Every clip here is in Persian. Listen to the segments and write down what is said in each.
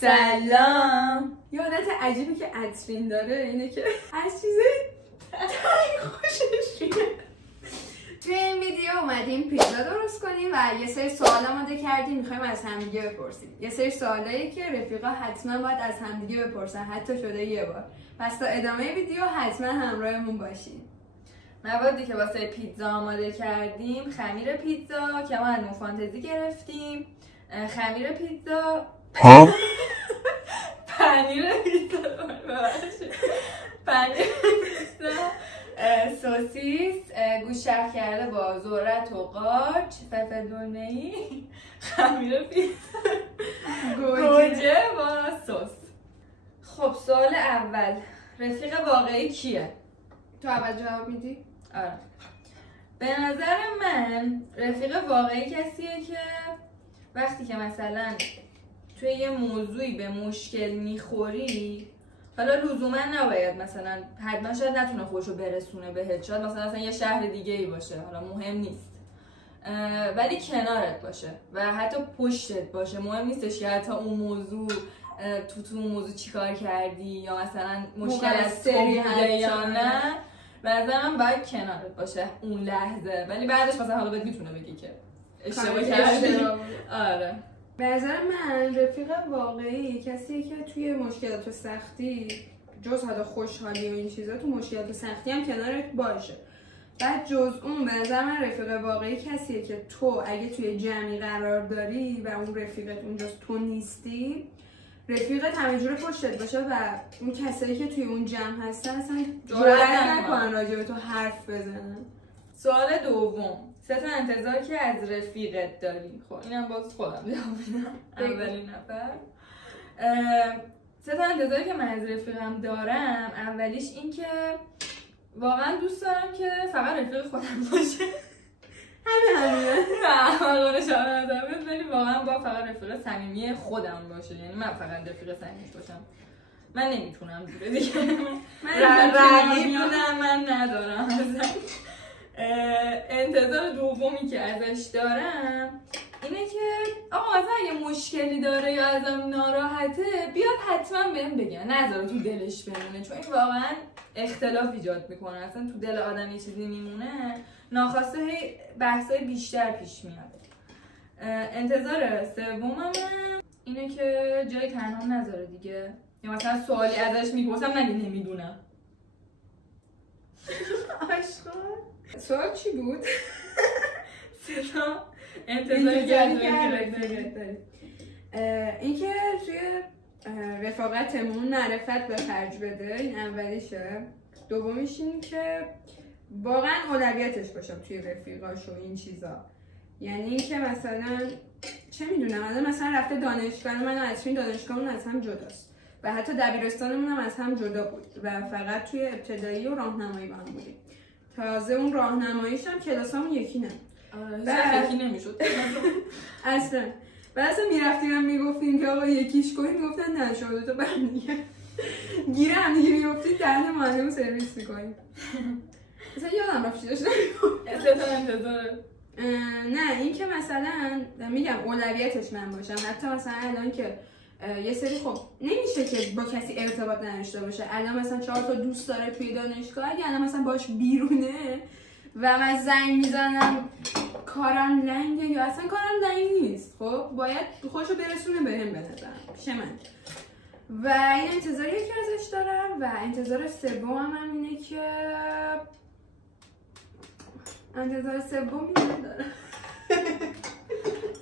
سلام. یه عادت عجیبی که عطرین داره اینه که از چیزای خوشش میاد. توی این ویدیو اومدیم پیتزا درست کنیم و یه سری سوال آماده کردیم، میخوایم از همدیگه بپرسیم. یه سری سوالایی که رفیقا حتما باید از همدیگه بپرسن، حتی شده یه بار. پس تا ادامه ویدیو حتما همراهمون باشین. موادی که واسه پیتزا آماده کردیم: خمیر پیتزا که ما از فانتزی گرفتیم، خمیر پیتزا، پنیر پیتزا، سوسیس، گوشت کرده با ذرت و قارچ، فلفل دلمه‌ای، خمیر پیتزا، گوجه با سس. خب سوال اول، رفیق واقعی کیه؟ تو اول جواب میدی؟ آره. به نظر من رفیق واقعی کسیه که وقتی که مثلا توی یه موضوعی به مشکل میخوری، حالا لزوما نباید مثلا حتما شاید نتونه خودشو برسونه بهت، شاید مثلا یه شهر دیگه ای باشه، حالا مهم نیست، ولی کنارت باشه و حتی پشتت باشه. مهم نیستش که حتی اون موضوع تو موضوع چیکار کردی یا مثلا مشکل از تو بوده یا نه، بعضا باید کنارت باشه اون لحظه، ولی بعدش مثلا حالا بهت میتونه بگی که اشتباه کردی. آره. به نظر من رفیق واقعی کسیه که توی مشکلات و سختی، جز حالا خوشحالی و این چیزا، تو مشکلات و سختی هم کنارت باشه. بعد جز اون به نظر من رفیق واقعی کسیه که تو اگه توی جمعی قرار داری و اون رفیقت اونجاست تو نیستی، رفیقت همه جوره پشتت باشه و اون کسایی که توی اون جمع هستن اصلا جرئت نکنن راجع به تو حرف بزنن. سوال دوم، 3 تا انتظار که از رفیقت داری. خب اینم باز خودم جواب میدم. اولین نفر، 3 تا انتظاری که من از رفیقم دارم، اولیش این که واقعا دوست دارم که فقط رفیق خودم باشه. همینه. نه واقعا شما ندارم، ولی واقعا با فقط رفیق صمیمی خودم باشه. یعنی من فقط رفیق صمیمی باشم. من نمیتونم دیگه من رقیبونم، من ندارم. انتظار دومی که ازش دارم اینه که آقا مثلا اگه مشکلی داره یا ازم ناراحته بیاد حتما بهم بگه، نذاره تو دلش بمونه، چون این واقعا اختلاف ایجاد میکنه. اصلا تو دل آدم یه چیزی میمونه، ناخواسته بحثای بیشتر پیش میاد. انتظار سومم اینه که جای تنها نذاره دیگه، یا مثلا سوالی ازش میپرسم نگه نمیدونم. سوال چی بود؟ 3 تا انتظاری که از رفیقت داری. این که توی رفاقتمون معرفت به خرج بده، این اولیشه. دومیش این که واقعا اولویتش باشم توی رفیقاش و این چیزا. یعنی این که مثلا چه میدونم الان مثلا رفته دانشگاه، من و عطرین دانشگاهمون از هم جداست و حتی دبیرستانمون هم از هم جدا بود و فقط توی ابتدایی و راهنمایی با هم بودیم. تازه اون راهنماییش هم کلاسامون یکی نه. آره یکی نمیشد اصلا. بعد اصلا میرفتیم هم میگفتیم که آقا یکیش کنیم، میگفتن نه شما دو تا برم دیگه گیره هم دیگه میگفتیم دهن معلم سرویس میکنیم. مثلا یادم رفت چی داشتم. 3 تا انتظاره. نه این که مثلا میگم اولویتش من باشم. حتی مثلا الان که یه سری خب نمیشه که با کسی ارتباط نداشته باشه. الان مثلا 4 تا دوست داره توی دانشگاه، اگه الان مثلا باش بیرونه و من زنگ میزنم کارم لنگه یا اصلا کارم لنگ نیست، خب باید خودشو برسونه بهم به نظرم پیش من. و این انتظاری که ازش دارم. و انتظار سومم هم اینه که انتظار سوم ندارم.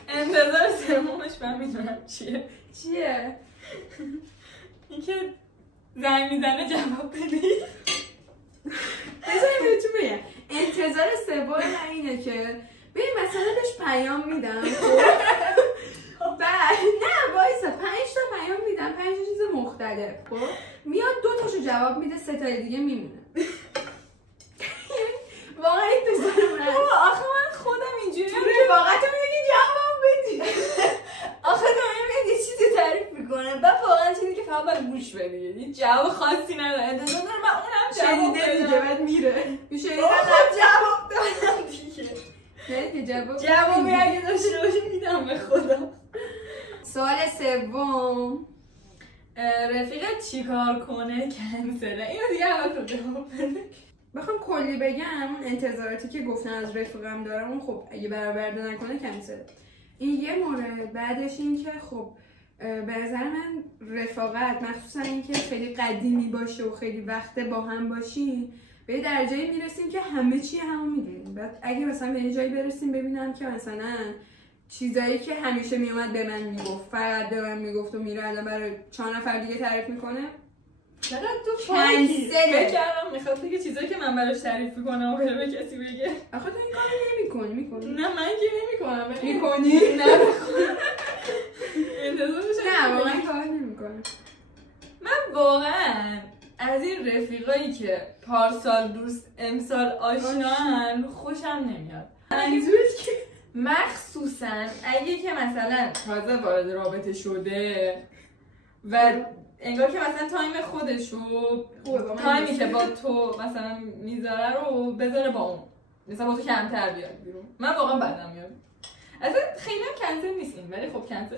انتظار سومش من میدونم چیه؟ این که زنگ میزنه جواب بدی. بذاریم بهتون بگم انتظار سوم من اینه که ببین مثلا بهش پیام میدم بعد نه وایسا 5 تا پیام میدم، 5 چیز مختلف، خب میاد 2 تاشو جواب میده، 3 تا دیگه میمونه. واقعا انتظار من آخه من خودم اینجوری رفاقتم اینه که جواب بدی. آخه دارم یه چیزی تعریف میکنه بعد واقعا چیزی که فقط باید گوش بدی، یعنی جواب خاصی نداره. انتظار دارم من اونم جواب بدم دیگه بعد میره. میشه جواب دادم دیگه. نه که جوابی اگه داشته باشی میدم به خدا. سوال سوم رفیقت چی کار کنه کنسله. اینو دیگه اول تو جواب بده. بخوام کلی بگم اون انتظاراتی که گفتن از رفیقم دارم اون خب اگه برآورده نکنه کنسل. این یه مورد. بعدش این که خب به نظر من رفاقت مخصوصا این که خیلی قدیمی باشه و خیلی وقت با هم باشین به درجه‌ای میرسیم که همه چی همو میدونیم. بعد اگه مثلا به یه جایی برسیم ببینم که مثلا چیزایی که همیشه میومد به من میگفت فقط به من میگفت و میره الان برای 4 نفر دیگه تعریف میکنه چقدر تو کنسله. بکرم میخواد بگه چیزایی که من براش تعریف میکنم و بره به کسی بگه. آخه تو این کارو نمیکنی. نه من که نمیکنم. میکنی؟ نه نه واقعا کار نمیکنم. من واقعا از این رفیقایی که پارسال دوست امسال آشنان خوشم نمیاد. منظورت که مخصوصا اگه که مثلا تازه وارد رابطه شده و انگار که مثلا تایم خودشو تایمی که با تو مثلا میذاره رو بذاره با اون مثلا با تو کمتر بیاد بیرون. من واقعا بدم میاد. اصلا خیلی هم کنسل نیستیم ولی خب کنسل.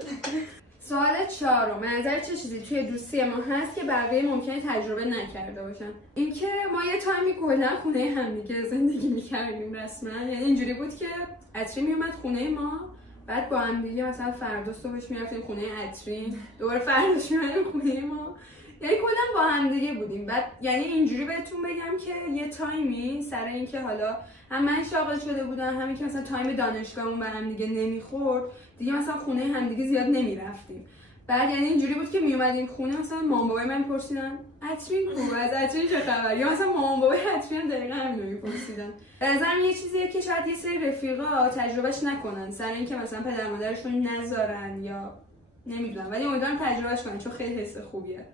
سوال 4 نظر چه چیزی توی دوستی ما هست که بقیه ممکنه تجربه نکرده باشن؟ اینکه ما یه تایمی کلا خونه همدیگه زندگی میکردیم رسما. یعنی اینجوری بود که عطری میومد خونه ما بعد با هم دیگه مثلا فردا صبحش میرفتیم خونه عطری دوباره فرداش میرفتیم خونه ما. یعنی کلا با هم دیگه بودیم. بعد یعنی اینجوری بهتون بگم که یه تایمی سر اینکه حالا هم من شاغل شده بودم همین که مثلا تایم دانشگاهمون به هم دیگه نمیخورد دیگه مثلا خونه هم دیگه زیاد نمیرفتیم. بعد یعنی اینجوری بود که میومدیم خونه مثلا مامان بابای من میپرسیدن عطری کو از عطری چه خبر یا مثلا مامان بابای عطری هم دقیقاً همین رو میپرسیدن. به نظرم یه چیزیه که شاید یه سری رفیقا تجربهش نکنن سر اینکه مثلا پدر مادرشون نذارن یا نمیدونم ولی امیدوارم تجربهش کنن چون خیلی حس خوبیه.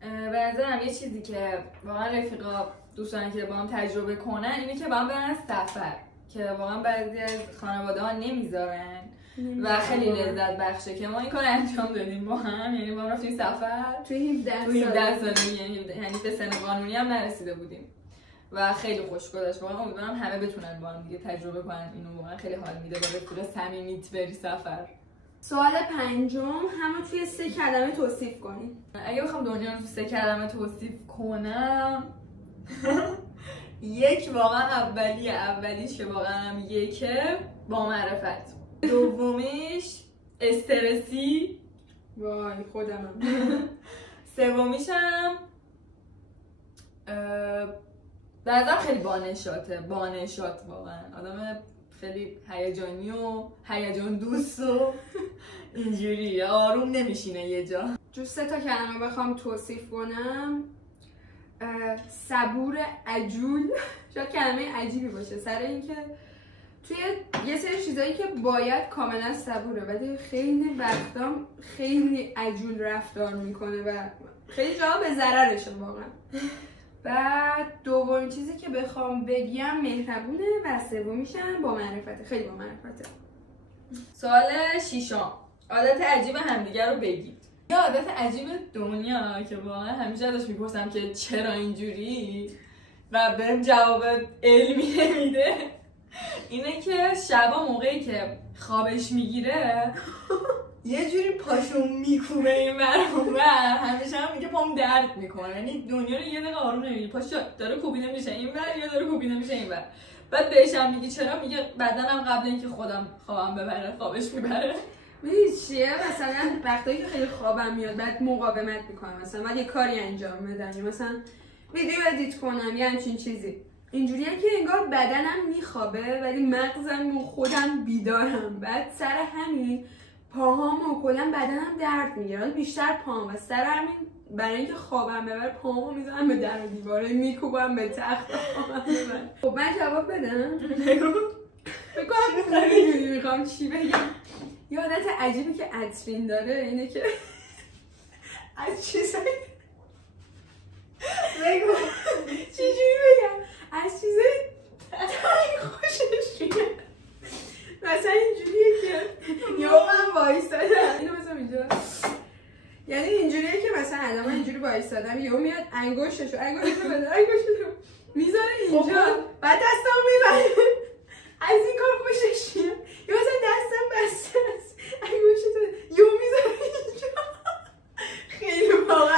به نظرم یه چیزی که واقعا رفیقا دوستان که با هم تجربه کنن اینه که با هم برن سفر که واقعا بعضی از خانواده‌ها نمیذارن و خیلی لذت بخشه که ما این کار انجام دادیم با هم. یعنی با هم رفتیم سفر توی 17 سالگی یعنی به سن قانونی هم نرسیده بودیم و خیلی خوش گذشت. واقعا امیدوارم همه بتونن با هم دیگه تجربه کنن. اینو واقعا خیلی حال میده با رفیق صمیمیت بری سفر. سوال 5 همون توی 3 کلمه توصیف کنی. اگه بخوام دنیا رو تو 3 کلمه توصیف کنم یک واقعا اولیش که واقعا هم یکه با معرفت. دومیش استرسی. وای خودمم. سومیشم بعضا خیلی بانشات واقعا آدم خیلی هیجانی و هیجان دوست و اینجوری آروم نمیشینه یه جا. جو 3 کلمه بخوام توصیف کنم صبور عجول. شاید کلمه عجیبی باشه سر اینکه توی یه سری چیزایی که باید کاملا صبوره ولی خیلی وقتا خیلی عجول رفتار میکنه و خیلی جا به ضررشه واقعا. بعد دومین چیزی که بخوام بگم مهربونه و سومیشم با معرفته. خیلی با معرفته. سوال 6 عادت عجیب همدیگه رو بگید. یه عادت عجیب دنیا که واقعا همیشه ازش میپرسم که چرا اینجوری و بهم جواب علمی نمیده اینه که شبا موقعی که خوابش میگیره یه جوری پاشو میکوبه این ور اون ور. همیشه هم میگه پام درد میکنه. یعنی دنیا رو یه دقیقه آروم نمیگیره. پاشو داره کوبیده میشه این ور یا داره کوبیده میشه این ور. بعد بهشم میگی چرا؟ میگه بدنم قبل اینکه خودم خوابم ببره خوابش میبره. میدونی چیه؟ مثلا وقتایی که خیلی خوابم میاد بعد مقاومت میکنم مثلا بعد یه کاری انجام بدم یا مثلا ویدیو ادیت کنم یا همچین چیزی. اینجوریه که انگار بدنم میخوابه ولی مغزم و خودم بیدارم. بعد سر همین پاهام و کلا بدنم درد میگیره. بیشتر پاهام و سر همین برای اینکه خوابم ببره پاهامو میزنم به در و دیواره میکوبم به تخت. خب من جواب بدم؟ بگم میخوام چی بگم. یه عادت عجیبی که عطرین داره اینه که از چیزایی بگو چجوری بگم از چیزایی تنگ خوشش میاد. مثلا اینجوریه که یا من وایستادم اینو بزنم اینجا. یعنی اینجوریه که مثلا الان من اینجوری وایستادم یا میاد انگشتشو میذاره اینجا بعد دستمو میبره. از این کار خوشش میاد. یا مثلا دستم بسته است انگشتتو یا میذاره اینجا. خیلی واقعا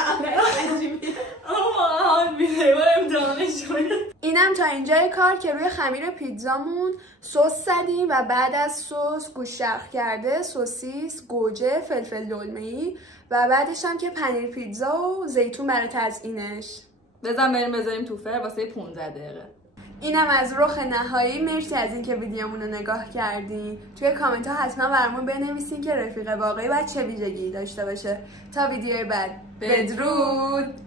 تا اینجای کار که روی خمیر پیتزامون سس زدیم و بعد از سس گوشت شرخ کرده، سوسیس، گوجه، فلفل دلمه‌ای و بعدش هم که پنیر پیتزا و زیتون برای تزیینش. بذاریم تو فر واسه 15 دقیقه. اینم از رخ نهایی. مرسی از اینکه ویدیومون رو نگاه کردین. توی کامنت ها حتما برامون بنویسین که رفیق واقعی باید چه ویژگی داشته باشه. تا ویدیوی بعد، بدرود.